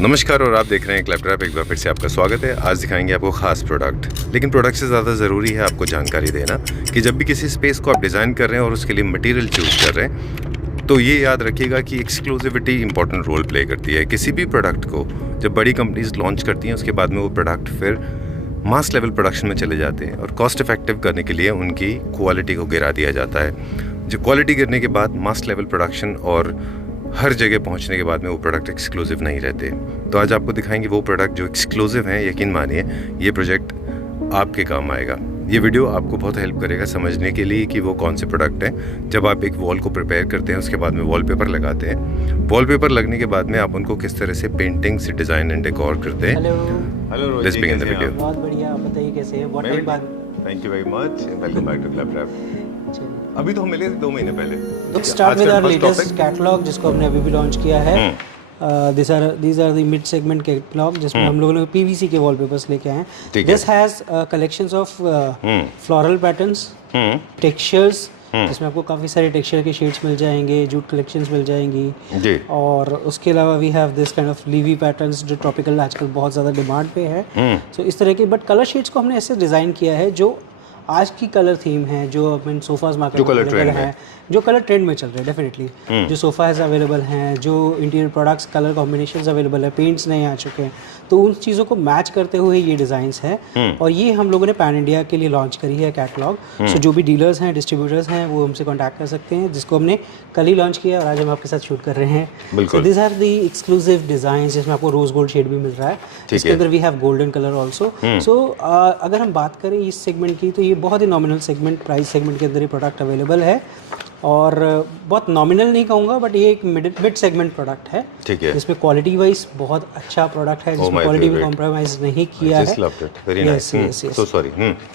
नमस्कार और आप देख रहे हैं क्लैपट्रैप। एक बार फिर से आपका स्वागत है। आज दिखाएंगे आपको खास प्रोडक्ट, लेकिन प्रोडक्ट से ज़्यादा ज़रूरी है आपको जानकारी देना कि जब भी किसी स्पेस को आप डिज़ाइन कर रहे हैं और उसके लिए मटेरियल चूज़ कर रहे हैं तो ये याद रखिएगा कि एक्सक्लूसिविटी इंपॉर्टेंट रोल प्ले करती है। किसी भी प्रोडक्ट को जब बड़ी कंपनीज लॉन्च करती हैं उसके बाद में वो प्रोडक्ट फिर मास लेवल प्रोडक्शन में चले जाते हैं और कॉस्ट इफेक्टिव करने के लिए उनकी क्वालिटी को गिरा दिया जाता है। जो क्वालिटी गिरने के बाद मास लेवल प्रोडक्शन और हर जगह पहुंचने के बाद में वो प्रोडक्ट एक्सक्लूसिव नहीं रहते। तो आज आपको दिखाएंगे वो प्रोडक्ट जो एक्सक्लूसिव हैं। यकीन मानिए ये प्रोजेक्ट आपके काम आएगा। ये वीडियो आपको बहुत हेल्प करेगा समझने के लिए कि वो कौन से प्रोडक्ट हैं। जब आप एक वॉल को प्रिपेयर करते हैं उसके बाद में वॉलपेपर लगाते हैं, वॉलपेपर लगने के बाद में आप उनको किस तरह से पेंटिंग से डिज़ाइन एंड डेकोर करते हैं। Hello let's begin the video. बहुत बढ़िया, आप बताइए कैसे हैं? बहुत टाइम बाद। Thank you very much and welcome back to claptrap. अभी तो हम मिले 2 महीने पहले। Start with our latest catalogue जिसको हमने अभी भी लॉन्च किया है। these are the mid segment catalogue जिसमें हम लोगों ने पीवीसी के वॉलपेपर्स लेके आए हैं। This has collections of floral patterns, textures जिसमें आपको काफ़ी सारे टेक्सचर के शेड्स मिल जाएंगे, जूट कलेक्शंस मिल जाएंगी जी। और उसके अलावा we have this kind of leafy patterns जो ट्रॉपिकल आजकल बहुत ज़्यादा डिमांड पे है। सो इस तरह के बट कलर शेड्स को हमने ऐसे डिज़ाइन किया है जो आज की कलर थीम है, जो अपन सोफाज मार्केट में अवेलेबल है, जो कलर ट्रेंड में चल रहे हैं डेफिनेटली। जो सोफाज अवेलेबल हैं, जो interior products colour combinations available है, पेंट्स नए आ चुके हैं, तो उन चीज़ों को मैच करते हुए ये डिज़ाइंस हैं। और ये हम लोगों ने पैन इंडिया के लिए लॉन्च करी है कैटलॉग। सो जो भी डीलर्स हैं, डिस्ट्रीब्यूटर्स हैं, वो हमसे कॉन्टैक्ट कर सकते हैं, जिसको हमने कल ही लॉन्च किया और आज हम आपके साथ शूट कर रहे हैं। So this are the exclusive designs जिसमें आपको रोज गोल्ड शेड भी मिल रहा है। इसके अंदर we have golden colour also. So अगर हम बात करें इस सेगमेंट की तो ये बहुत ही नॉमिनल सेगमेंट, प्राइस सेगमेंट के अंदर ये प्रोडक्ट अवेलेबल है। और बहुत नॉमिनल नहीं कहूँगा बट ये एक मिड सेगमेंट प्रोडक्ट है। ठीक है, जिसमें क्वालिटी वाइज बहुत अच्छा प्रोडक्ट है, जिसमें क्वालिटी में कॉम्प्रोमाइज नहीं किया है।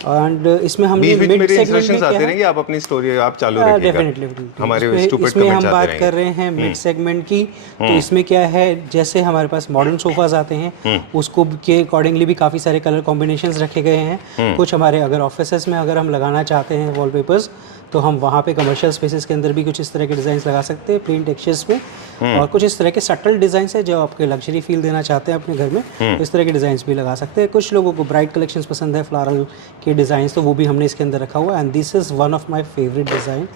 एंड इसमें हमने मिड सेगमेंट में आते रहेंगे, आप अपनी स्टोरी आप चालू रखिएगा। डेफिनेटली इसमें हम बात कर रहे हैं मिड सेगमेंट की। तो इसमें क्या है, जैसे हमारे पास मॉडर्न सोफाज आते हैं उसको के अकॉर्डिंगली भी काफ़ी सारे कलर कॉम्बिनेशंस रखे गए हैं। कुछ हमारे अगर ऑफिसेस में अगर हम लगाना चाहते हैं वॉलपेपर्स तो हम वहाँ पे कमर्शियल स्पेसेस के अंदर भी कुछ इस तरह के डिज़ाइंस लगा सकते हैं प्लेन टेक्सचर्स में। और कुछ इस तरह के सटल डिज़ाइंस है जो आपके लग्जरी फील देना चाहते हैं अपने घर में, तो इस तरह के डिज़ाइंस भी लगा सकते हैं। कुछ लोगों को ब्राइट कलेक्शंस पसंद है, फ्लोरल के डिज़ाइंस, तो वो भी हमने इसके अंदर रखा हुआ है। And this is one of my favourite design.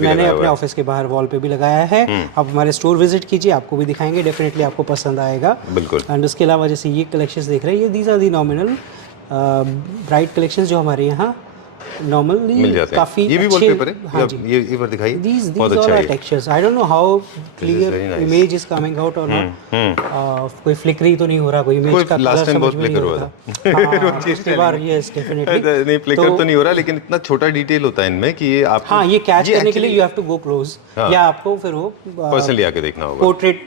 मैंने अपने ऑफिस के बाहर वॉल पे भी लगाया है। आप हमारे स्टोर विजिट कीजिए, आपको भी दिखाएंगे, डेफिनेटली आपको पसंद आएगा। बिल्कुल। एंड उसके अलावा जैसे ये कलेक्शंस देख रहे हैं, ये these are the nominal bright collections जो हमारे यहाँ नॉर्मली काफी ये भी वॉलपेपर है। हाँ जी, ये एक बार दिखाइए। बहुत अच्छा है textures. I don't know how clear image is coming out और नॉट। कोई फ्लिकरी तो नहीं हो रहा, कोई इमेज का लास्ट टाइम बहुत फ्लिकर हुआ था इसके बार। यस डेफिनेटली नहीं फ्लिकर तो नहीं हो रहा, लेकिन इतना छोटा डिटेल होता है इनमें कि ये आप हाँ ये कैच करने के लिए you have to go close, या आपको फिर वो पर्सनली आके देखना होगा, पोर्ट्रेट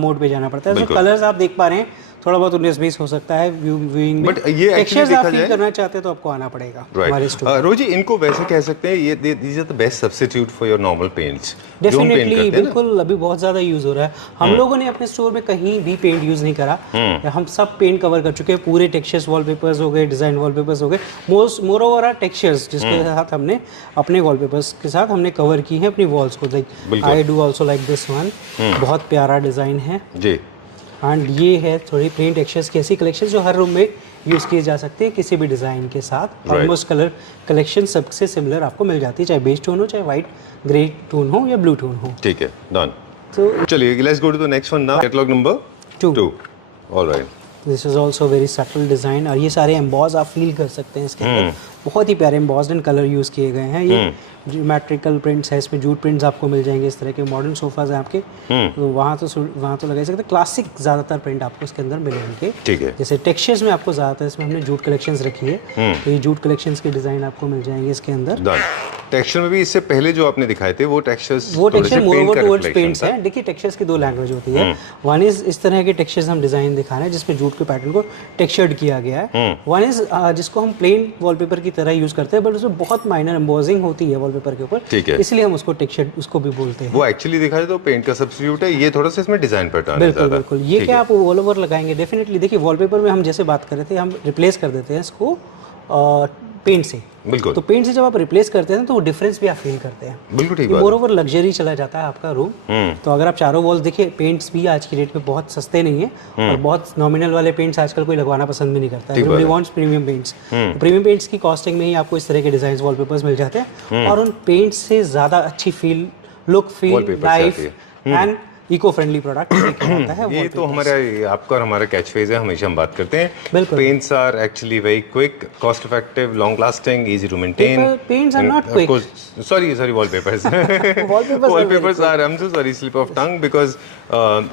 मोड पे जाना पड़ता है। तो कलर्स आप देख पा रहे हैं, थोड़ा बहुत 19-20 हो सकता है व्यूइंग में, बट ये टेक्सचर्स आप फील करना चाहते हैं तो आपको आना पड़ेगा हमारे स्टोर। रोजी इनको वैसे कह सकते हैं, ये these are the best substitute for your normal paints. Definitely बिल्कुल, अभी बहुत ज्यादा यूज हो रहा है। हम लोगों ने अपने स्टोर में कहीं भी पेंट यूज नहीं करा, हम सब पेंट कवर कर चुके हैं। पूरे टेक्सचर्स वॉलपेपर्स हो गए, डिजाइन वॉलपेपर्स हो गए, मोर ओवर टेक्सचर्स जिसके साथ हमने अपने वॉलपेपर्स के साथ हमने कवर की है अपनी वॉल्स को। Like I do also like this one, बहुत प्यारा डिजाइन है जी। एंड ये है थोड़ी प्लेन टेक्सचर्स की ऐसी कलेक्शन जो हर रूम में यूज़ किए जा सकते हैं किसी भी डिज़ाइन के साथ। ऑलमोस्ट कलर कलेक्शन सबसे सिमिलर आपको मिल जाती है, चाहे बेज टोन हो, चाहे वाइट ग्रे टोन हो या ब्लू टोन हो। ठीक है, डन। तो चलिए let's go to the next one now, catalogue number 2। Alright, this is also very subtle design. और ये सारे एम्बॉज आप फील कर सकते हैं इसके अंदर, बहुत ही प्यारे एम्बॉज्ड एंड कलर यूज़ किए गए हैं। ये ज्योमेट्रिकल प्रिंट्स है, इसमें जूट प्रिंट्स आपको मिल जाएंगे। इस तरह के मॉडर्न सोफाज हैं आपके, तो वहाँ तो लगा सकते हैं। क्लासिक ज़्यादातर प्रिंट आपको इसके अंदर मिलेंगे। ठीक है, जैसे टेक्सचर्स में आपको ज़्यादातर इसमें हमने जूट कलेक्शंस रखी है, तो ये जूट कलेक्शंस के डिज़ाइन आपको मिल जाएंगे इसके अंदर। टेक्सचर में भी इससे पहले जो आपने दिखाए थे वो texture more over towards paints हैं। देखिए टेक्सचर्स की 2 लैंग्वेज होती है। वन इज इस तरह के टेक्सचर्स हम डिजाइन दिखा रहे हैं जिसमें जूट के पैटर्न को टेक्सचर्ड किया गया है। वन इज जिसको हम प्लेन वॉलपेपर की तरह यूज करते हैं, बट उसमें बहुत माइनर एम्बोजिंग होती है वॉलपेपर के ऊपर, इसलिए हम उसको टेक्सचर्ड उसको भी बोलते हैं। वो एक्चुअली देखा जाए तो पेंट का सब्स्टिट्यूट है, ये थोड़ा सा इसमें डिजाइन पैटर्न है। बिल्कुल बिल्कुल, ये क्या आप ऑल ओवर लगाएंगे डेफिनेटली। देखिए वॉलपेपर में हम जैसे बात कर रहे थे, हम रिप्लेस कर देते हैं इसको पेंट से। बिल्कुल। तो पेंट से जब आप रिप्लेस करते हैं तो वो डिफरेंस भी आप फील करते हैं। बिल्कुल ठीक बात मोर ओवर लग्जरी चला जाता है आपका रूम। तो अगर आप चारों वॉल देखिए, पेंट्स भी आज की डेट में बहुत सस्ते नहीं है और बहुत नॉमिनल वाले पेंट्स आजकल कोई लगवाना पसंद भी नहीं करता है। Everybody wants premium paints. Premium paints की कॉस्टिंग में ही आपको इस तरह के डिजाइन वॉलपेपर्स मिल जाते हैं और उन पेंट्स से ज़्यादा अच्छी feel, look, feel, life and eco friendly product आता है। ये तो हमारा, आपका और हमारा कैच फ्रेज है, हमेशा हम बात करते हैं। बिल्कुल। Paints are actually very quick, cost effective, long lasting, easy to maintain. Paints are not quick. Sorry wallpapers wallpapers are, I am so sorry, slip of tongue, because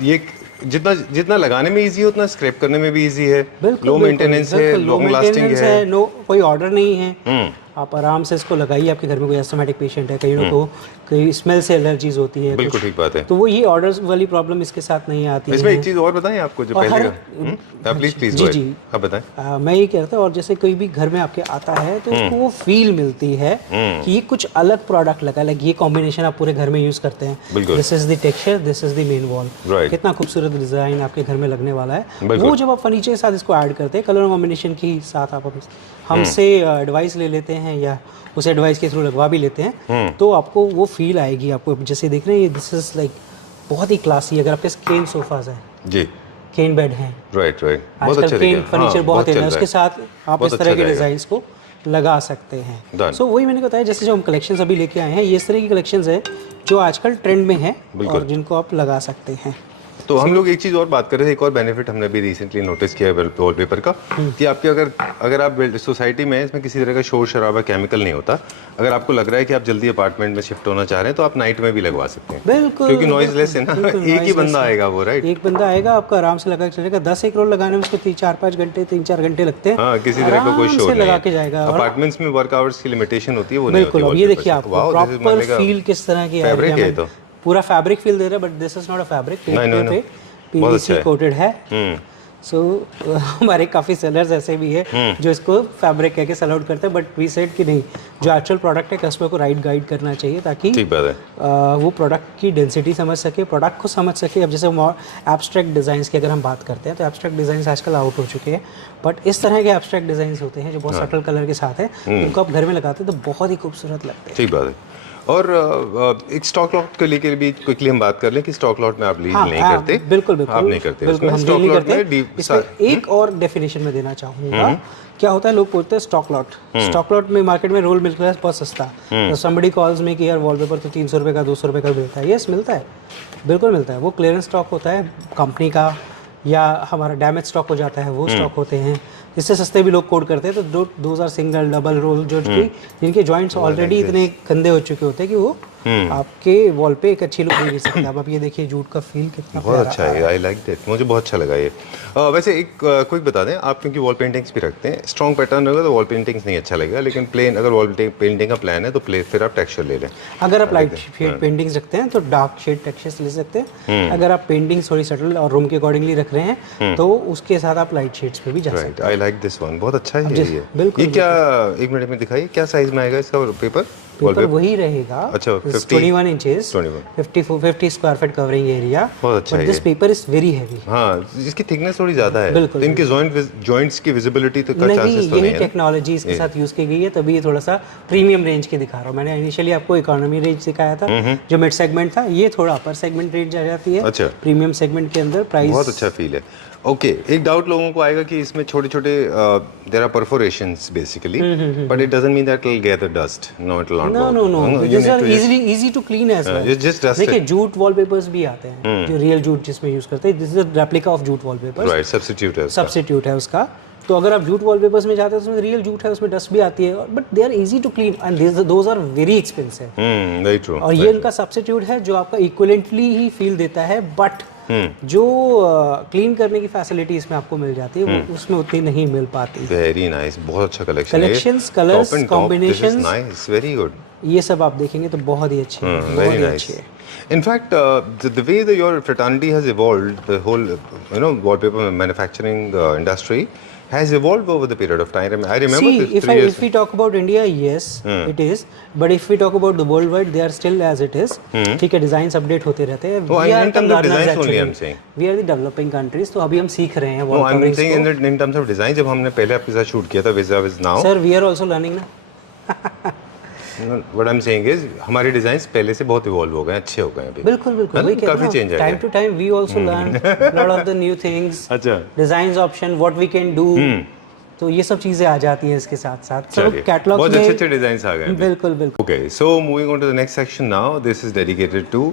ये जितना लगाने में इजी है उतना स्क्रैप करने में भी इजी है। लो मेंटेनेंस है, लॉन्ग लास्टिंग है, नो कोई ऑर्डर नहीं है। आप आराम से इसको लगाइए। आपके घर में कोई एस्थमेटिक पेशेंट है, कहीं को कहीं स्मेल से एलर्जीज होती है, बिल्कुल ठीक बात है, तो वो ये ऑर्डर्स वाली प्रॉब्लम इसके साथ नहीं आती है। इसमें एक चीज और बताएं आपको जो पहले का, प्लीज जी जी आप बताएं। मैं ये कहता हूँ, और जैसे कोई भी घर में आपके आता है तो उसको वो फील मिलती है कि ये कुछ अलग प्रोडक्ट लगा, लाइक ये कॉम्बिनेशन आप पूरे घर में यूज करते हैं। This is the texture, this is the main wall. कितना खूबसूरत डिजाइन आपके घर में लगने वाला है। वो जब आप फर्नीचर के साथ इसको ऐड करते हैं, कलर कॉम्बिनेशन के साथ आप हमसे एडवाइस ले लेते हैं या उस एडवाइस के थ्रू लगवा भी लेते हैं, तो आपको वो फील आएगी। आपको जैसे देख रहे हैं, दिस इज लाइक बहुत ही क्लासी। अगर आपके केन सोफाज हैं जी, केन बेड हैं, राइट आजकल केन फर्नीचर बहुत है, उसके साथ आप इस तरह के डिजाइन्स को लगा सकते हैं। सो वही मैंने बताया, जैसे जो हम कलेक्शंस अभी लेके आए हैं, ये इस तरह की कलेक्शंस है जो आजकल ट्रेंड में है और जिनको आप लगा सकते हैं। तो हम लोग एक चीज़ और बात कर रहे थे, एक और बेनिफिट हमने भी रिसेंटली नोटिस किया है वॉलपेपर का, कि आपके अगर आप सोसाइटी में, इसमें किसी तरह का शोर शराबा, केमिकल नहीं होता। अगर आपको लग रहा है कि आप जल्दी अपार्टमेंट में शिफ्ट होना चाह रहे हैं तो आप नाइट में भी लगवा सकते हैं। बिल्कुल, क्योंकि नॉइजलेस है ना, एक ही बंदा आएगा वो, राइट, एक बंदा आएगा, आपका आराम से लगा के चलेगा। 10-1 रोल लगाने में उसको 3-4 घंटे लगते हैं। हाँ, किसी तरह का कोई शोर नहीं लगा के जाएगा। अपार्टमेंट्स में वर्क आवर्स की लिमिटेशन होती है, वो नहीं होती। बिल्कुल। ये देखिए आपको प्रॉपर फील किस तरह की है, तो पूरा फैब्रिक फील दे रहा है, but this is not a fabric, PVC coated है। सो हमारे काफ़ी सेलर्स ऐसे भी है जो इसको फैब्रिक कह के सेल आउट करते हैं, बट वी सेड कि नहीं, जो एक्चुअल प्रोडक्ट है कस्टमर को राइट गाइड करना चाहिए, ताकि वो प्रोडक्ट की डेंसिटी समझ सके, प्रोडक्ट को समझ सके। अब जैसे एब्स्ट्रैक्ट डिज़ाइंस की अगर हम बात करते हैं, तो एब्स्ट्रैक्ट डिज़ाइंस आजकल आउट हो चुके हैं, बट इस तरह के एब्स्ट्रैक्ट डिज़ाइंस होते हैं जो बहुत सटल कलर के साथ है, उनको आप घर में लगाते हैं तो बहुत ही खूबसूरत लगते हैं। ठीक बात है। और एक स्टॉक लॉट को लेकर भी क्विकली हम बात कर लें कि स्टॉक लॉट में आप लीज नहीं करते। बिल्कुल बिल्कुल, आप नहीं करते, बिल्कुल हम स्टॉक नहीं लॉट करते। इसमें एक और डेफिनेशन में देना चाहूँगा। क्या होता है, लोग बोलते हैं स्टॉक लॉट। स्टॉक लॉट में मार्केट में रोल मिल रहा है बहुत सस्ता, तो समबडी कॉल्स में कि यार वॉलपेपर तो 300 रुपये का, 200 रुपये का मिलता है। यस, मिलता है, बिल्कुल मिलता है। वो क्लियरेंस स्टॉक होता है कंपनी का, या हमारा डैमेज स्टॉक हो जाता है, वो स्टॉक होते हैं। इससे सस्ते भी लोग कोड करते हैं। तो 2000 सिंगल डबल रोल जो जिनके जॉइंट्स ऑलरेडी इतने गंदे हो चुके होते हैं कि वो आपके वॉल पे एक अच्छी लुक दे सकते हैं। अब ये देखिए जूट का फील कितना बहुत अच्छा है, आई लाइक दैट, मुझे बहुत अच्छा लगा ये। वैसे एक क्विक बता दें, आप क्योंकि वॉल पेंटिंग्स भी रखते हैं, स्ट्रॉन्ग पैटर्न होगा तो वॉल पेंटिंग्स नहीं अच्छा लगेगा, लेकिन प्लेन अगर वॉल पेंटिंग का प्लान है तो फिर आप टेक्सचर ले लें। अगर आप लाइट शेड पेंटिंग्स रखते हैं तो डार्क शेड टेक्सचर्स ले सकते हैं। अगर आप पेंटिंग्स थोड़ी सटल और रूम के अकॉर्डिंगली रख रहे हैं तो उसके साथ आप लाइट शेड्स पे भी जा सकते हैं। आई लाइक दिस वन, बहुत अच्छा है ये। बिल्कुल। ये क्या, एक मिनट में दिखाइए, क्या साइज में आएगा इसका पेपर? वही रहेगा। अच्छा, 21 inches, 50 square feet covering area. बहुत अच्छा है। This paper is very heavy. हाँ, इसकी थिकनेस थोड़ी ज्यादा है। बिल्कुल। तो इनके जॉइंट्स की विजिबिलिटी तो का चांसेस तो नहीं है। यही टेक्नोलॉजी इसके साथ यूज की गई है, तभी ये थोड़ा सा प्रीमियम रेंज के दिखा रहा हूँ। मैंने इनिशियली आपको इकोनॉमी रेंज दिखाया था जो मिड सेगमेंट था, ये थोड़ा अपर सेगमेंट रेंज आ जाती है। अच्छा। प्रीमियम सेगमेंट के अंदर प्राइस बहुत अच्छा फील है। ओके, एक डाउट लोगों को आएगा कि इसमें छोटे-छोटे there are perforations basically, but it doesn't mean that it will gather dust. No, it will not. No, this are easy to clean as well. Just dust. देखिए जूट वॉलपेपर्स भी आते हैं जो रियल जूट जिसमें use करते हैं। This is a replica of jute wallpapers. Right, substitute है उसका। तो अगर आप जूट वॉलपेपर्स में जाते हैं तो उसमें रियल जूट है, उसमें डस्ट भी आती है, but they are easy to clean and those are very expensive. Very true. और ये उनका सब्स्टिट्यूट है जो आपका इक्विवेलेंटली ही फील देता है, बट जो क्लीन करने की फैसिलिटी इसमें आपको मिल जाती है वो उसमें उतनी नहीं मिल पाती। वेरी नाइस, बहुत अच्छा कलेक्शन है। Collections, colours, combinations, nice, very good. ये सब आप देखेंगे तो बहुत ही अच्छे हैं, बहुत ही अच्छे हैं। In fact, the way that your fraternity has evolved, the whole wallpaper manufacturing industry has evolved over the period of time. I remember See, this if 3 years. if we talk about India, yes, it is. But if we talk about the worldwide, they are still as it is. ठीक है, designs update होते रहते हैं. Oh, We are in terms of learners designs only, actually. I'm saying. We are the developing countries, तो अभी हम सीख रहे हैं No, wall I'm coverings saying को. in terms of design, जब हमने पहले आपके साथ शूट किया था vis now. Sir, we are also learning ना. What I'm saying is हमारे डिजाइन्स पहले से बहुत इवॉल्व हो गए, अच्छे हो गए अभी. बिल्कुल बिल्कुल. है ना? वही कह रहा काफी हूँ. Change Time to time we also learn lot of the new things. अच्छा. Designs option, what we can do. तो ये सब चीजें आ जाती हैं इसके साथ साथ. सब कैटलॉग बहुत में अच्छे डिजाइन्स आ गए अभी. बिल्कुल बिल्कुल. Okay, so moving on to the next section now. This is dedicated to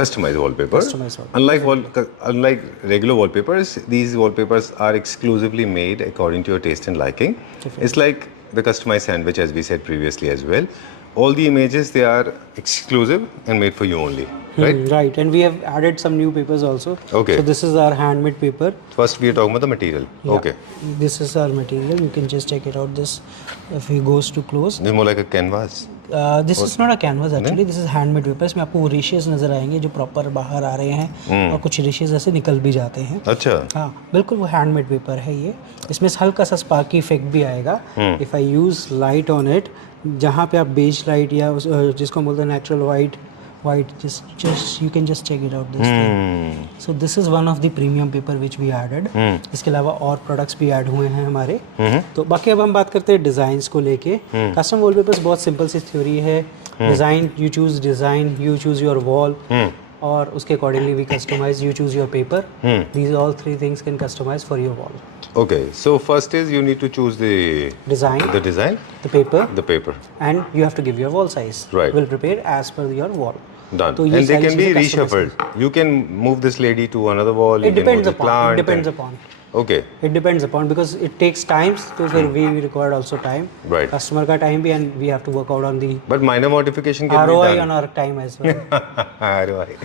customized wallpaper. Customized wallpaper. Unlike regular wallpapers, these wallpapers are exclusively made according to your taste and liking. It's like the customized sandwich, as we said previously as well. All the images, they are exclusive and made for you only, right? Right, and we have added some new papers also. Okay. So this is our handmade paper. First, we are talking about the material. Yeah. Okay. This is our material. You can just check it out. This, if we goes to close. This is more like a canvas. This is not a canvas actually. This is handmade paper. इसमें आपको rashes नजर आएंगे जो proper बाहर आ रहे हैं और कुछ रेशेस ऐसे निकल भी जाते हैं. अच्छा. हाँ बिल्कुल वो हैंडमेड पेपर है ये. इसमें हल्का सा स्पार्की इफेक्ट भी आएगा. If I use light on it, जहाँ पे आप बेज लाइट या जिसको बोलते हैं natural white, just you can just check it out this thing. So this is one of the premium paper which we added. इसके अलावा और प्रोडक्ट्स भी ऐड हुए हैं हमारे. तो बाकी अब हम बात करते हैं डिजाइन्स को लेके. कस्टम वॉलपेपर्स बहुत सिंपल सी थ्योरी है. Design, you choose design, you choose your wall, और उसके accordingly we customise. You choose your paper. These all three things can customize for your wall. Okay, so first is you need to choose the Design, the the paper, and you have to give your wall size. Right. We'll prepare as per your wall. Done. तो ये And they सारी can be चीज़ें customize reshuffled. You can move this lady to another wall. It you can move depends this upon. plant It depends and- upon. Okay. It depends upon because it takes times. तो फिर we required also time. Right. Customer का time भी, and we have to work out on the But minor modification can ROI be done. on our time as well. ROI.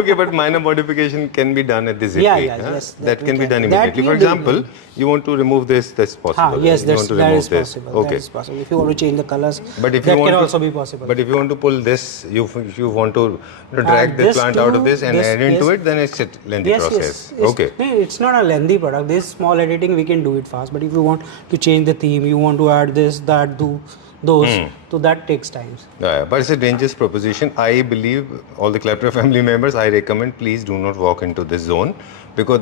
Okay, but minor modification can be done at the zip. Yeah, huh? yes, That can be done That immediately. we For do. example, you want to remove this. That's possible. Yes, you want to that remove is this. possible. Okay. That is possible. If you want to change the colors, But if that you want can to, also be possible. But if you want to pull this, you want to drag this this plant out of this and this- add into yes. it, then it's a lengthy yes, process. yes. Okay. No, it's not a lengthy product. This small editing we can do it fast. But if you want to change the theme, you want to add this, that, do those, so that takes time. Yeah, but it's a dangerous proposition. I believe all the Clapter family members, I recommend please do not walk into this zone, because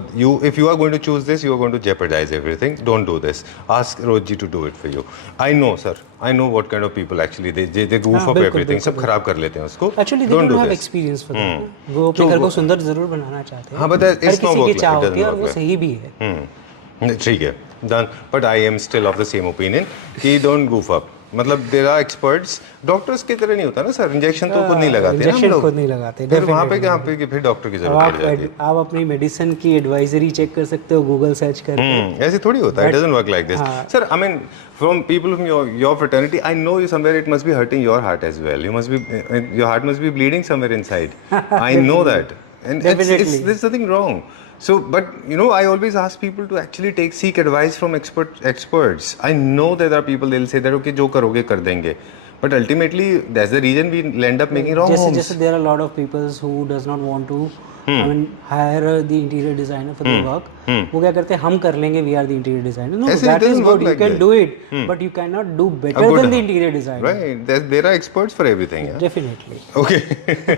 if you are going to choose this, you are going to jeopardize everything. Don't do this. Ask Roji to do it for you. I know, sir. I know what kind of people actually they goof up बिल्कुल, everything. बिल्कुल, सब खराब कर लेते हैं उसको. Actually, they don't do have this. experience for that. वो अपने घर को सुंदर जरूर बनाना चाहते हैं. हाँ, but it's हर not किसी work की चाह like- it होती है और doesn't वो work सही भी है. ठीक है, done. But I am still of the same opinion कि don't goof up. मतलब there are experts. डॉक्टर्स की तरह नहीं होता ना सर. इंजेक्शन तो खुद नहीं लगाते ना हम इंजेक्शन लोग. खुद नहीं लगाते. फिर वहाँ पे कहाँ पे फिर डॉक्टर की जरूरत पड़ जाती है. आप अपनी मेडिसिन की एडवाइजरी चेक कर सकते हो गूगल सर्च करके. ऐसे थोड़ी होता है. It doesn't work like this. Sir, I mean, from people from your fraternity, I know you somewhere it must be hurting your heart as well. Your heart must be bleeding somewhere inside. I know that. And there's nothing wrong. So, but I always ask people to actually seek advice from experts. I know there are people, they'll say that okay, जो करोगे कर देंगे. But ultimately, that's the reason we end up making wrong homes. Just there are a lot of people who does not want to hire the interior designer for the work. वो क्या करते हैं, हम कर लेंगे, we are the interior designer. No, that is good. You can do it, but you cannot do better than the interior designer. Right. There are experts for everything. Yeah? Definitely. Okay.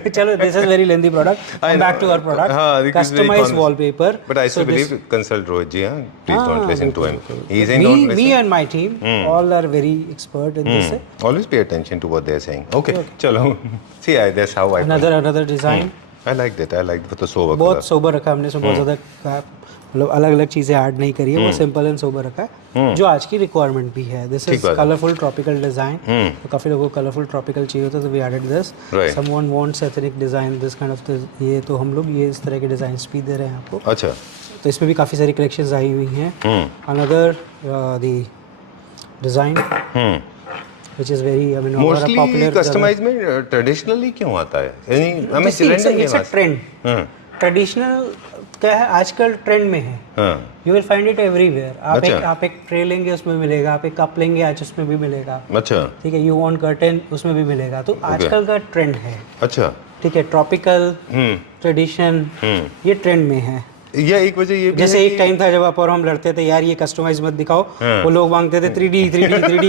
चलो, this is very lengthy product. Come back to our product. Customized wallpaper. But I still believe consult Rohit ji. Please don't listen to him. He's saying don't listen. Me and my team all are very expert in this. Always pay attention to what they're saying. Okay. चलो. See, that's how I. Another design. I like that. I like the sober color. बहुत sober रखा हमने. इसमें बहुत ज़्यादा मतलब अलग अलग चीज़ें ऐड नहीं करी है. वो सिंपल एंड सोबर रखा है जो आज की रिक्वायरमेंट भी है. This is colourful tropical design. तो काफ़ी लोगों को कलरफुल ट्रॉपिकल चाहिए होता है, तो we added this. Someone wants ethnic design, this kind of ये, तो हम लोग ये इस तरह के डिज़ाइंस भी दे रहे हैं आपको. अच्छा. तो इसमें भी काफ़ी सारी कलेक्शंस आई हुई हैं. Another the design which is very mostly popular. Customize में traditionally क्यों आता है? हमें it's a trend. ट्रेडिशनल क्या है, आजकल ट्रेंड में है. You will find it everywhere. आप एक ट्रे लेंगे उसमें मिलेगा, आप एक कप लेंगे आज उसमें भी मिलेगा. अच्छा. ठीक है. यू वांट कर्टन उसमें भी मिलेगा. तो आजकल का ट्रेंड है. अच्छा. ठीक है. ट्रॉपिकल ट्रेडिशन ये ट्रेंड में है. या एक वजह ये भी जैसे है एक टाइम था जब आप और हम लड़ते थे यार ये कस्टमाइज मत दिखाओ, वो लोग मांगते थे 3D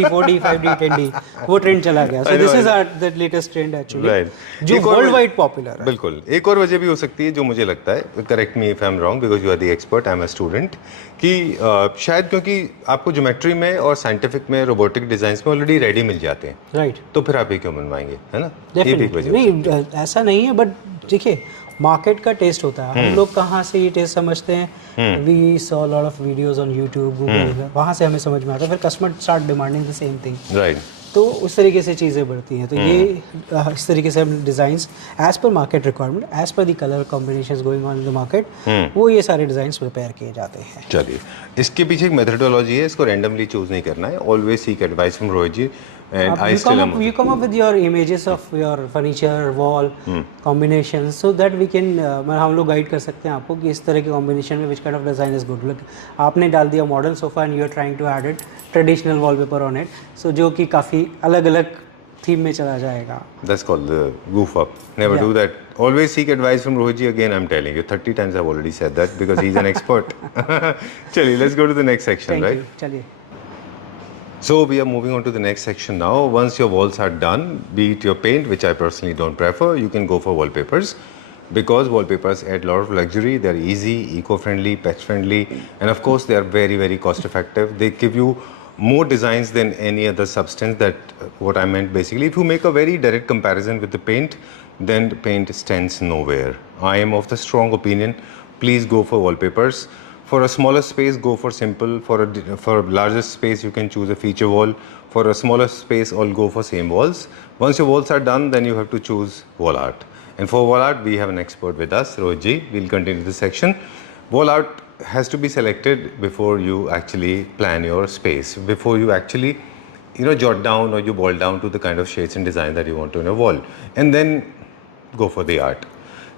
4D 5D 10D, वो ट्रेंड चला गया। So this is the latest trend actually जो वर्ल्ड वाइड पॉपुलर है। बिल्कुल। एक और वजह भी हो सकती है जो मुझे लगता है, correct me if I am wrong because you are the expert, I am a student, कि शायद क्योंकि आपको ज्योमेट्री में और साइंटिफिक में रोबोटिक डिजाइन में ऑलरेडी रेडी मिल जाते हैं, राइट, तो फिर आप ये क्यों बनवाएंगे, है ना? ये भी एक वजह नहीं ऐसा नहीं है, बट देखिए मार्केट का टेस्ट होता है, हम लोग कहाँ से ये टेस्ट समझते हैं, we saw lot of videos on YouTube Google, वहाँ से हमें समझ में आता है, फिर customer start demanding the same thing, right. तो उस तरीके से चीज़ें बढ़ती हैं। तो ये इस तरीके से हम designs as per market requirement, as per the colour combinations going on in the market, वो ये सारे डिज़ाइंस प्रिपेयर किए जाते हैं। चलिए, इसके पीछे एक मेथडोलॉजी है, इसको रैंडमली चूज नहीं करना है, always seek advice from Rohit ji and I still am you come up with your images of your furniture wall combinations so that we can हम लोग गाइड कर सकते हैं आपको कि इस तरह के कॉम्बिनेशन में which kind of design is good। आपने डाल दिया modern sofa and you are trying to add it traditional wallpaper on it, so जो कि काफ़ी अलग अलग थीम में चला जाएगा। That's called the goof up. Never do that. Always seek advice from Rohit ji. Again, I'm telling you, 30 times I've already said that because he's an expert. Chaliye, let's go to the next section, Thank right? you. चलिए, So we are moving on to the next section now. Once your walls are done, be it your paint, which I personally don't prefer, you can go for wallpapers because wallpapers add a lot of luxury. They're easy, eco-friendly, pet-friendly, and of course they are very, very cost-effective. They give you more designs than any other substance. That what I meant basically. If you make a very direct comparison with the paint, then the paint stands nowhere. I am of the strong opinion, please go for wallpapers. For a smaller space, go for simple. For a larger space, you can choose a feature wall. For a smaller space, all go for same walls. Once your walls are done, then you have to choose wall art. And for wall art, we have an expert with us, Rohit ji. We'll continue this section. Wall art has to be selected before you actually plan your space, before you actually jot down or you boil down to the kind of shades and design that you want to in a wall, and then go for the art.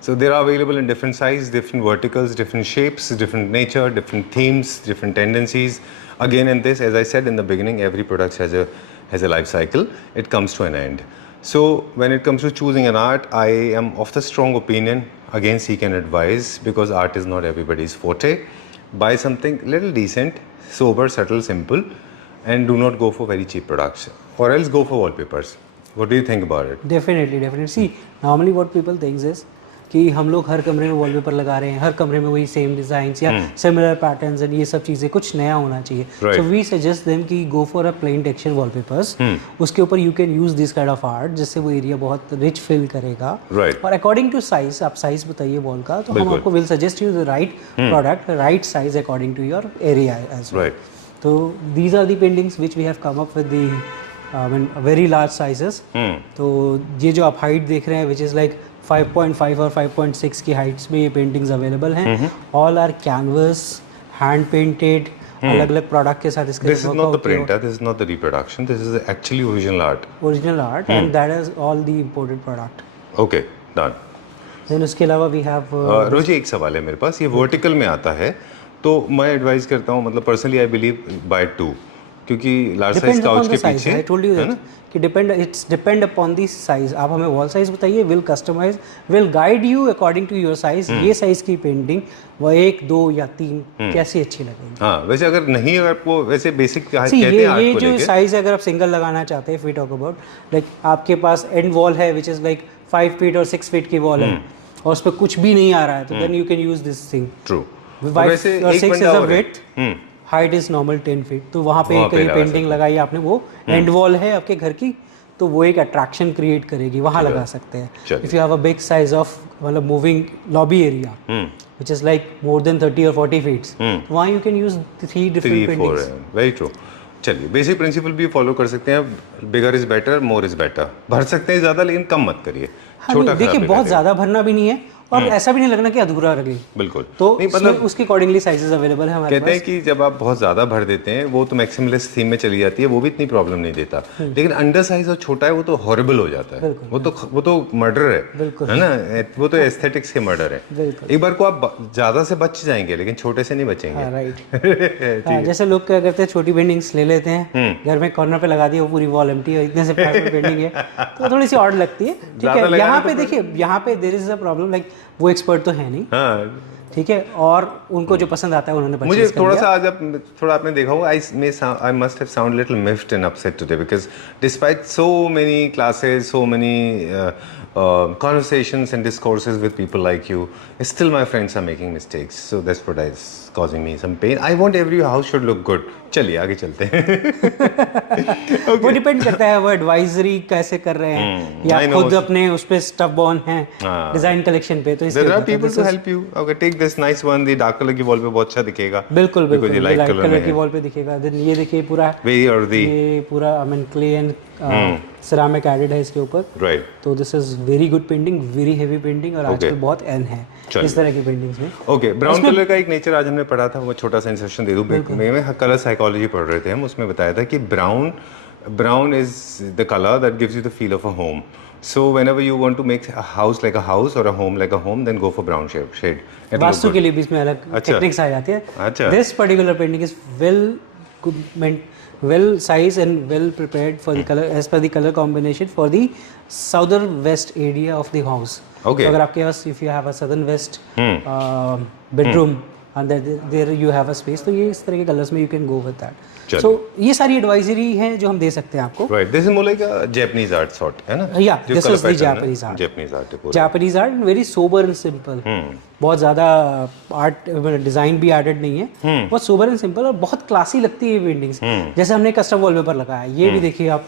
So they are available in different sizes, different verticals, different shapes, different nature, different themes, different tendencies. Again, in this, as I said in the beginning, every product has a life cycle. It comes to an end. So when it comes to choosing an art, I am of the strong opinion, again seek an advice because art is not everybody's forte. Buy something little decent, sober, subtle, simple, and do not go for very cheap products, or else go for wallpapers. What do you think about it? Definitely. See, normally what people think is कि हम लोग हर कमरे में wallpaper लगा रहे हैं, हर कमरे में वही सेम डिजाइंस या सिमिलर पैटर्न्स एंड ये सब चीज़ें, कुछ नया होना चाहिए। सो वी सजेस्ट देम कि go for a plain texture wallpapers, उसके ऊपर you can use this kind of art, जिससे वो एरिया बहुत रिच फील करेगा। और अकॉर्डिंग टू साइज, आप साइज बताइए वॉल का, तो हम आपको will suggest you the right product, right size according to your area as well. तो these are the paintings which we have come up with the very large sizes. तो ये जो आप हाइट देख रहे हैं विच इज़ लाइक 5.5 और 5.6 की हाइट्स में ये पेंटिंग्स अवेलेबल हैं। All are canvas, hand painted, अलग अलग प्रोडक्ट के साथ इसके This is not the printer, this is not the reproduction, this is actually original art. Original art and that is all the imported product. Okay, done. Then उसके अलावा we have रोज एक सवाल है मेरे पास, ये वर्टिकल में आता है, तो मैं एडवाइस करता हूँ, मतलब पर्सनली आई बिलीव बाय 2, क्योंकि लार्ज साइज काउच के पीछे I told you that कि डिपेंड अपॉन दी साइज। आप हमें वॉल साइज बताइए, will customise, will guide you according to your size. ये साइज की पेंटिंग वो 1, 2 या 3 कैसी अच्छी लगेगी। हाँ, वैसे अगर नहीं, अगर आपको वैसे बेसिक कहते हैं ये जो साइज अगर आप सिंगल लगाना चाहते हैं, if we talk about like आपके पास एंड वॉल है विच इज लाइक 5 फीट और 6 फीट की वॉल है और उस पर कुछ भी नहीं आ रहा है, तो then you can use this thing. True. 6 is a width, height is normal 10 feet, तो वहाँ पे कहीं पेंटिंग लगाई आपने, वो एंड वॉल है आपके घर की, तो वो एक अट्रैक्शन क्रिएट करेगी, वहाँ लगा सकते हैं। If you have a big size of मतलब moving lobby area which is like more than 30 और 40 फीट्स, वहाँ you can use 3 different paintings. Very true. चलिए, बेसिक प्रिंसिपल भी फॉलो कर सकते हैं, bigger is better, more is better. भर सकते हैं ज़्यादा, लेकिन कम मत करिए। छोटा देखिए, बहुत ज़्यादा भरना भी नहीं है और ऐसा भी नहीं लगना कि अधूरा रहे। बिल्कुल। तो मतलब उसके अकॉर्डिंगली साइजेस अवेलेबल है हमारे पास। कहते हैं कि जब आप बहुत ज्यादा भर देते हैं, वो तो मैक्सिमलिस्ट थीम में चली जाती है, वो भी इतनी प्रॉब्लम नहीं देता, लेकिन अंडर साइज और छोटा है वो तो हॉरिबल हो जाता है, वो तो मर्डर है ना, वो तो एस्थेटिक्स के मर्डर है। एक बार को आप ज्यादा से बच जाएंगे, लेकिन छोटे से नहीं बचेंगे। राइट। जैसे लोग क्या करते हैं, छोटी पेंटिंग्स ले लेते हैं, घर में कॉर्नर पे लगा दिया, वो पूरी वॉल एम्प्टी है, इतने से पेंटिंग है, तो थोड़ी सी ऑड लगती है। ठीक है, यहाँ पे देखिए, यहाँ पे there is a problem, like वो एक्सपर्ट तो है नहीं, ठीक है, और उनको जो पसंद आता है उन्होंने मुझे परचेज कर थोड़ा लिया। सा आज थोड़ा आपने देखा होगा I must have sound little miffed and upset today because despite so many classes so many conversations and discourses with people like you, still my friends are making mistakes, so that's what is causing me some pain. I want every house should look good. चलिए आगे चलते हैं। वो depend करता है वो advisory कैसे कर रहे हैं या खुद अपने उस पे स्टफ बॉर्न हैं डिजाइन कलेक्शन पे, तो इसलिए There are people to help you. Okay, take this nice one. The dark color की वॉल पे बहुत अच्छा दिखेगा। बिल्कुल Because बिल्कुल, ये light लाइट color कलर में की है। वॉल पे दिखेगा। देन ये देखिए पूरा Very earthy. ये पूरा I mean clay and ceramic added है इसके ऊपर, Right. तो this is very good painting, very heavy painting, और आजकल बहुत एन है इस तरह की पेंटिंग्स में। ओके, ब्राउन कलर का एक नेचर आज हमने पढ़ा था, वो छोटा सा इंसर्शन दे दूं। में कलर साइकोलॉजी पढ़ रहे थे हम, उसमें बताया था कि brown is the colour that gives you the feel of a home. So whenever you want to make a house like a house or a home like a home, then go for brown shade. Vastu के लिए भी इसमें अलग techniques आ जाती है। अच्छा। This particular painting is well sized and well prepared for the color as per the color combination for the southern west area of the house. Okay. तो अगर आपके पास if you have a southern west bedroom and there you have a space, तो ये इस तरह के colours में you can go with that. So ये सारी एडवाइजरी है जो हम दे सकते हैं आपको। Right. This is more like a Japanese art sort, है ना? Yeah, this is the Japanese art. Japanese art है पूरा। Japanese art very sober and simple. बहुत ज़्यादा आर्ट डिज़ाइन भी एडेड नहीं है, बहुत सोबर एंड सिंपल और बहुत क्लासी लगती है ये पेंटिंग्स। जैसे हमने कस्टम वॉलपेपर लगाया, ये भी देखिए आप,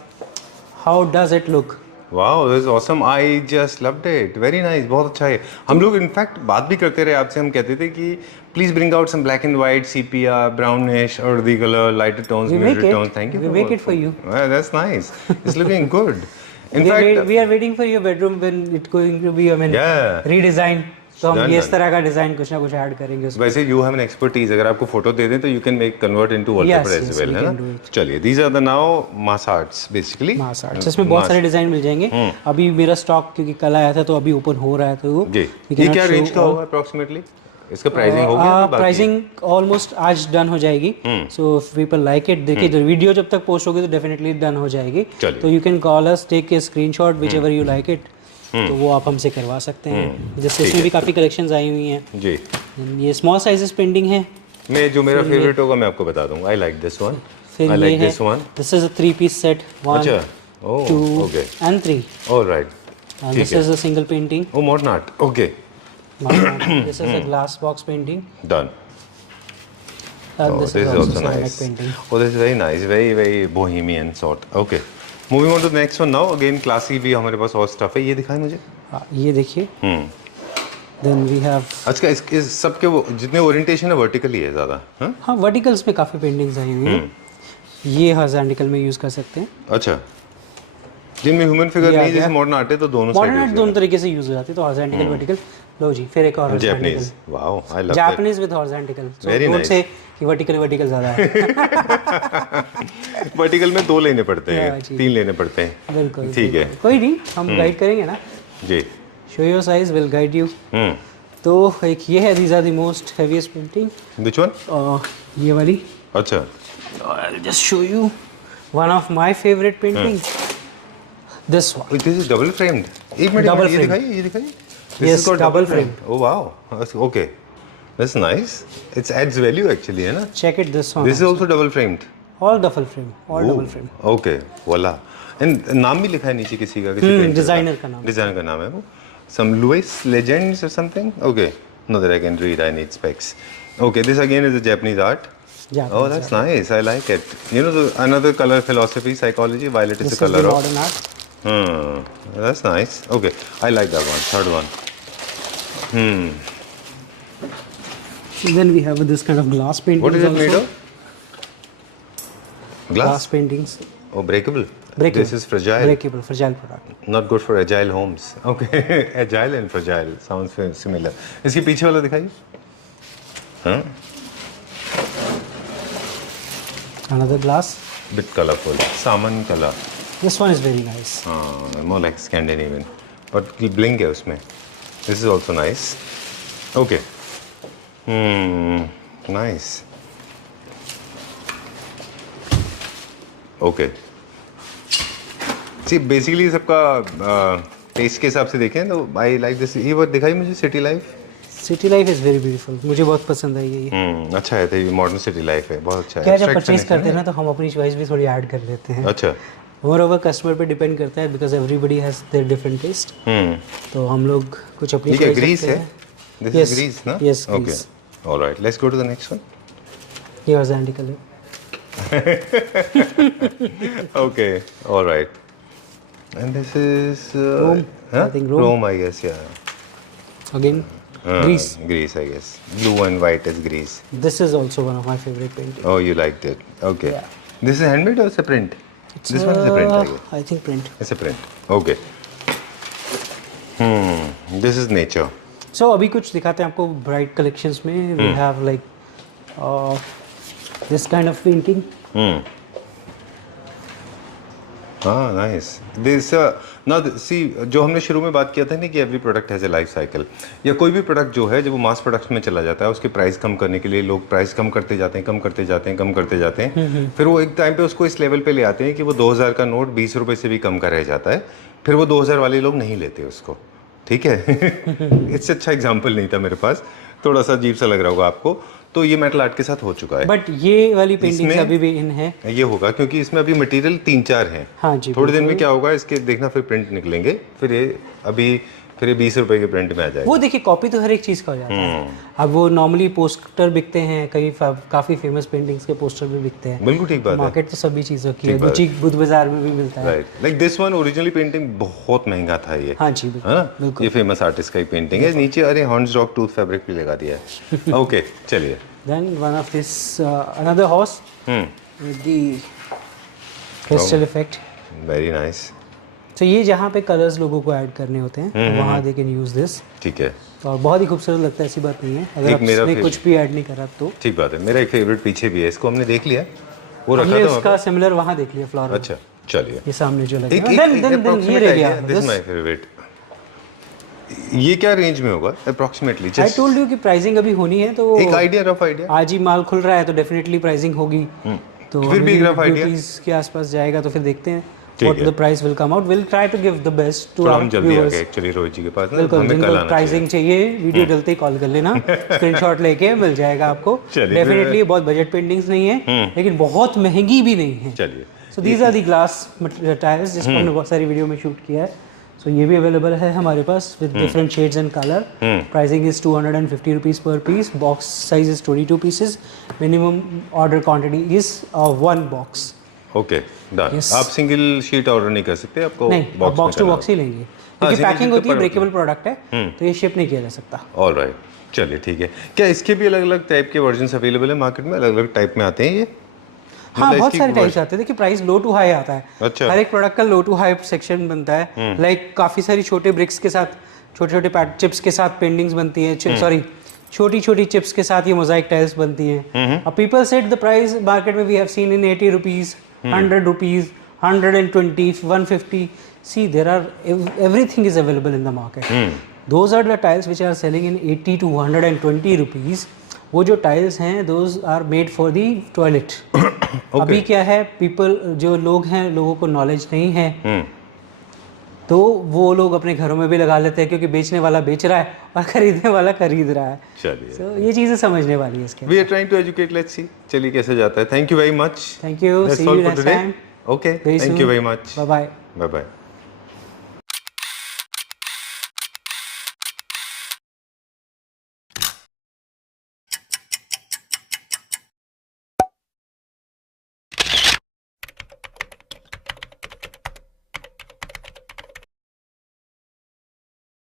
how does it look. Wow, this is awesome. I just loved it. Very nice. बहुत अच्छा है। हम लोग इनफैक्ट बात भी करते रहे आपसे, हम कहते थे कि please bring out some black and white, sepia, brownish, or the color, lighter tones, muted tones. Thank you. We make it for you. That's nice. It's looking good. In we fact, are waiting for your bedroom when it's going to be, I mean, redesign. तो हम ये इस तरह का design कुछ ना कुछ add करेंगे उसमें। वैसे यू हैव एन एक्सपर्टीज, अगर आपको फोटो दे दें तो you can make convert into wallpaper as well, है ना? चलिए, these are the now mass arts basically. Mass arts, इसमें बहुत सारे डिजाइन मिल जाएंगे। अभी मेरा स्टॉक क्योंकि कल आया था तो अभी ओपन हो रहा है, तो जी, ये क्या रेंज का होगा अप्रोक्सीमेटली? इसका प्राइसिंग हो गया? प्राइसिंग ऑलमोस्ट आज डन हो जाएगी। So if people like it, देखिए वीडियो जब तक पोस्ट होगी तो डेफिनेटली डन हो जाएगी। तो you can call us, take a screenshot whichever you like it, तो वो आप हमसे करवा सकते हैं। जैसे इसमें भी काफ़ी कलेक्शंस आई हुई हैं जी। ये स्मॉल साइजेस पेंटिंग है। मैं जो मेरा फेवरेट होगा मैं आपको बता दूंगा। आई लाइक दिस वन, फिर आई ये लाइक है, this one. This is a 3-piece set, 1 2 okay and 3। Alright, this is a single painting. Oh modern art, okay, this is a glass box painting done. and this this is is also also ceramic nice. painting. Oh, this is very nice, very bohemian sort. Okay, moving on to the next one now. Again, classy भी हमारे पास और stuff है। ये दिखाएं मुझे। हाँ, ये देखिए। Then we have, अच्छा, इस सबके वो जितने ओरिएंटेशन है वर्टिकली है ज़्यादा, हाँ? हाँ वर्टिकल्स में काफ़ी पेंटिंग्स आई हुई हैं। ये हॉरिजॉन्टल में यूज़ कर सकते हैं। अच्छा, जिनमें ह्यूमन फिगर नहीं, जैसे मॉडर्न आर्ट है तो दोनों मॉडर्न आर्ट साइड दोनों तरीके से यूज़ हो जाती है, तो हॉरिजॉन्टल वर्टिकल। लो जी, फिर एक और Japanese. Wow, I love Japanese with horizontal. Very don't nice. से कि वर्टिकल ज़्यादा है। वर्टिकल में 2 लेने पड़ते हैं, हाँ जी। 3 लेने पड़ते हैं। बिल्कुल, ठीक है कोई नहीं, हम गाइड करेंगे ना। जी। Show your size, will guide you. तो एक ये है, these are the most heaviest painting. Which one? ये वाली, अच्छा, I'll just show you one of my favorite paintings. This one. This is double framed. एक मिनट, Double ये framed. दिखाइए, ये दिखाइए। Yes, double framed. Oh wow, okay, that's nice. It adds value actually, है ना? Check it, this one. This is also double framed. All double frame, all double frame. Okay, voila. And नाम भी लिखा है नीचे किसी का, किसी painter designer का नाम। Designer का नाम है वो। Some Louis Legends or something. Okay, no that I can read. I need specs. Okay, this again is a Japanese art. Japanese Oh, that's nice. I like it. You know, another color philosophy, psychology. Violet is This the is color the of. modern art. That's nice. Okay, I like that one. Third one. Then we have this kind of glass paintings. What is it also. made of? Glass paintings. Oh, breakable. Breakable. This is fragile. Breakable, fragile product. Not good for agile homes. Okay, agile and fragile sounds similar. इसके पीछे वाला दिखाइए. हाँ? Another glass. Bit colorful. Salmon color. This one is very nice. More like Scandinavian. But blink है उसमें. This is also nice. Okay. Nice. Okay. See, basically सबका test के हिसाब से देखें तो I like this. ये बात दिखाई मुझे city life. City life is very beautiful, मुझे बहुत पसंद आई ये। अच्छा है, तो ये मॉडर्न सिटी लाइफ है, बहुत अच्छा है। क्या जब Abstract परचेज finishing करते हैं है। ना तो हम अपनी चॉइस भी थोड़ी ऐड कर लेते हैं। अच्छा। मोर ओवर कस्टमर पे डिपेंड करता है, because everybody has their different taste. तो हम लोग कुछ अपनी ये क्या choice ग्रीस रखते है? हैं। दिस Yes, इज ग्रीस ना? yes, okay, grease. Alright, let's go to the next one. ये और sandy colour. Okay, all right. And this is Rome. I think Rome. Rome, I guess, yeah. Again, Greece. Greece, I guess. Blue and white is Greece. This is also one of my favorite paintings. Oh, you liked it. Okay. Yeah. This is handmade or it's a print? This one is a print, I guess. I think print. It's a print. Okay. This is nature. So अभी कुछ दिखाते हैं आपको bright collections में। We have like this kind of painting. हाँ, nice. This ना सी, जो हमने शुरू में बात किया था ना कि every product has a life cycle, या कोई भी प्रोडक्ट जो है जब वो मास प्रोडक्ट्स में चला जाता है उसकी प्राइस कम करने के लिए लोग प्राइस कम करते जाते हैं, कम करते जाते हैं, कम करते जाते हैं। फिर वो एक टाइम पे उसको इस लेवल पे ले आते हैं कि वो 2000 का नोट 20 रुपये से भी कम का रह जाता है। फिर वो 2000 वाले लोग नहीं लेते उसको, ठीक है। इससे अच्छा एग्जाम्पल नहीं था मेरे पास, थोड़ा सा अजीब सा लग रहा होगा आपको। तो ये मेटल आर्ट के साथ हो चुका है। बट ये वाली पेंटिंग अभी भी इन है। ये होगा क्योंकि इसमें अभी मटेरियल 3-4 हैं। हाँ जी, थोड़े दिन में क्या होगा इसके देखना, फिर प्रिंट निकलेंगे, फिर ये अभी फिर ये 20 रुपए के प्रिंट में आ जाएगा। वो देखिए कॉपी तो हर एक चीज़ का हो जाता है। अब वो नॉर्मली पोस्टर बिकते हैं, कई काफ़ी फेमस पेंटिंग्स के पोस्टर भी बिकते हैं। बिल्कुल ठीक बात है। मार्केट तो सभी चीज़ों की है, गुची बुध बाजार में भी मिलता है। Right, like this one originally painting बहुत महंगा था ये। हाँ जी, है ना? ये फेमस आर्टिस्ट का ही पेंटिंग है। नीचे अरे हॉर्न्स डॉग टूथ फैब्रिक भी लगा दिया है। ओके, चलिए। Then one of this another horse with the crystal effect. Very nice. तो ये जहाँ पे कलर्स लोगों को ऐड करने होते हैं वहाँ दे कैन यूज दिस। ठीक है, और बहुत ही खूबसूरत लगता है, ऐसी बात नहीं है। अगर आपने कुछ भी ऐड नहीं करा तो ठीक बात है। मेरा एक फेवरेट पीछे भी है, इसको हमने देख लिया, वो रखा हमने था उसका सिमिलर वहाँ देख लिया फ्लोर। अच्छा, चलिए। ये सामने जो लगा एक ये रह गया। This is my favourite. ये क्या रेंज में होगा अप्रोक्सीमेटली? आई टोल्ड यू कि प्राइसिंग अभी होनी है, तो एक आइडिया, रफ आइडिया। आज ही माल खुल रहा है तो डेफिनेटली प्राइसिंग होगी। तो फिर भी एक रफ आइडिया के आसपास जाएगा तो फिर देखते हैं what the price will come out. We'll try to give the best to our हम जल्दी आ viewers. गए एक्चुअली रोहित जी के पास ना, बिल्कुल, हमें कल जिनको आना प्राइसिंग चाहिए वीडियो डलते ही कॉल कर लेना, स्क्रीनशॉट लेके मिल जाएगा आपको। डेफिनेटली बहुत बजट पेंटिंग्स नहीं है लेकिन बहुत महंगी भी नहीं है। चलिए। So these are the glass tiers जिसको हमने बहुत सारी वीडियो में शूट किया है। सो ये भी अवेलेबल है हमारे पास with different shades and colour. Pricing is 250 rupees per piece. Box size is 22 pieces. Minimum order quantity is 1 box. Okay, done. आप सिंगल शीट ऑर्डर नहीं कर सकते, आपको नहीं, बॉक्स टू बॉक्स ही लेंगे क्योंकि पैकिंग होती है, ब्रेकेबल प्रोडक्ट है तो ये शिप नहीं किया जा सकता। ऑलराइट, चलिए ठीक है। क्या इसके भी अलग अलग टाइप के वर्जन्स अवेलेबल है मार्केट में? अलग अलग टाइप में आते हैं ये? हाँ, बहुत सारे टाइप्स आते हैं। देखिए प्राइस लो टू हाई आता है। अच्छा। हर एक प्रोडक्ट का लो टू हाई सेक्शन बनता है। लाइक काफी सारी छोटे ब्रिक्स के साथ, छोटे छोटे चिप्स के साथ पेंटिंग्स बनती है। सॉरी, छोटी छोटी चिप्स के साथ ये मोजाइक टाइल्स बनती हैं। अब people set the price market में we have seen in 80 rupees, 100 rupees, 120, 150. See, there are everything is available in the market. Those are the tiles which are selling in 80 to 120 rupees. वो जो tiles हैं those are made for the toilet. अभी क्या है, people जो लोग हैं, लोगों को नॉलेज नहीं है तो वो लोग अपने घरों में भी लगा लेते हैं क्योंकि बेचने वाला बेच रहा है और खरीदने वाला खरीद रहा है। चलिए, so, ये चीज़ें समझने वाली है इसके। We are trying to educate, let's see चलिए कैसे जाता है। Thank you very much. Thank you, see you next time. Okay, thank you very much. Bye bye. Bye bye.